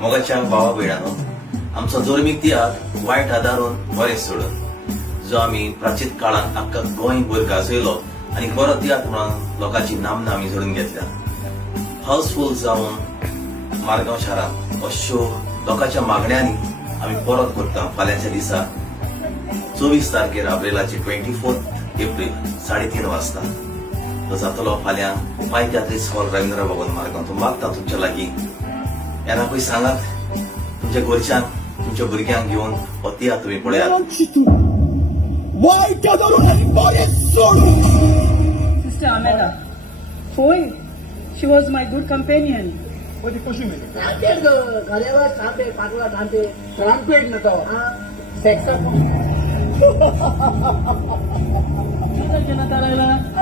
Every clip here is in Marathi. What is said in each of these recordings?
मोगाच्या भावा भयणांनो, आमचो जोल्मीक तियात्र वायट आदारून बरें सोडून जो आमी प्राचीन काळात आख्खा गोंयभर गाजयलो आनी बरो तियात्र म्हणून लोकांची नामना जोडून घेतल्या. हाऊसफुल जावन मारगांव शारांत हो शो लोकांच्या मागण्यांनी आमी परत करता. फाल्यांच्या दिसा 24 तारखेर अप्रिलाचे 24 एप्रिल 3:30 वाजता तो जातलो. फाल्यां पाय तियात्रीस हॉल रवींद्र भवन मारगांव. तो मागता तुमच्या लागीं येना पळय सांगात तुमच्या घरच्यांक तुमच्या भुरग्यांक घेवन हो तियात्र तुमी पळयात. Sister Amela, hoy, she was my good companion. What is pushing me? घरेवर थांबे पाटला थांबे ट्रम्पेट नको सेक्सोफोन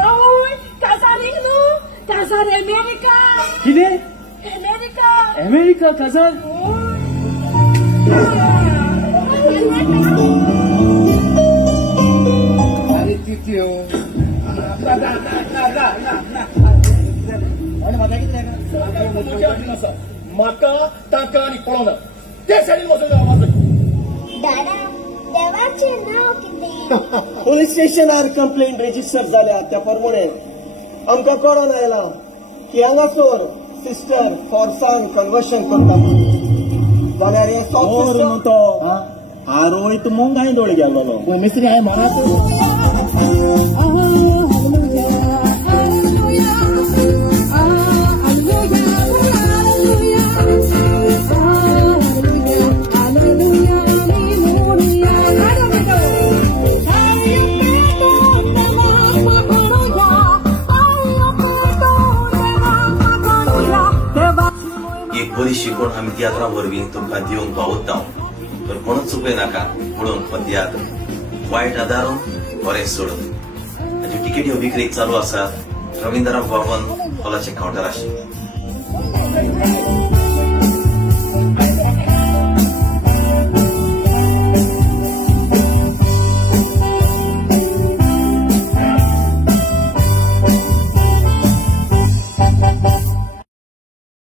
ओय कासारिंग नु कासार अमेरिका किने अमेरिका अमेरिका कजर अरे तिथियो म्हाका ताका आनी पळोवना ते सायडीन वचून दादा देवाचें नांव कितें? पोलीस स्टेशनार कंप्लेंट रेजिस्टर जाल्या त्या प्रमाणे आमकां कळोन आयला की हांगासर सिस्टर फॉर सन कन्वर्शन करतात. जाल्यार हे तो आरोय तो मोंगाय दोळ गेलो मिस्त्री हांवें म्हणत बरी शिकवण आमी तियात्रा वरवीं तुमकां दिवंक पावता. तर कोणूच चुकय नाका म्हणून हो तियात्र वायट आदारून बरें सोडून हाज्यो तिकेट्यो विक्रेक चालू आसात रवींद्र भवन हॉलाचे कावंटर आशिल्ले.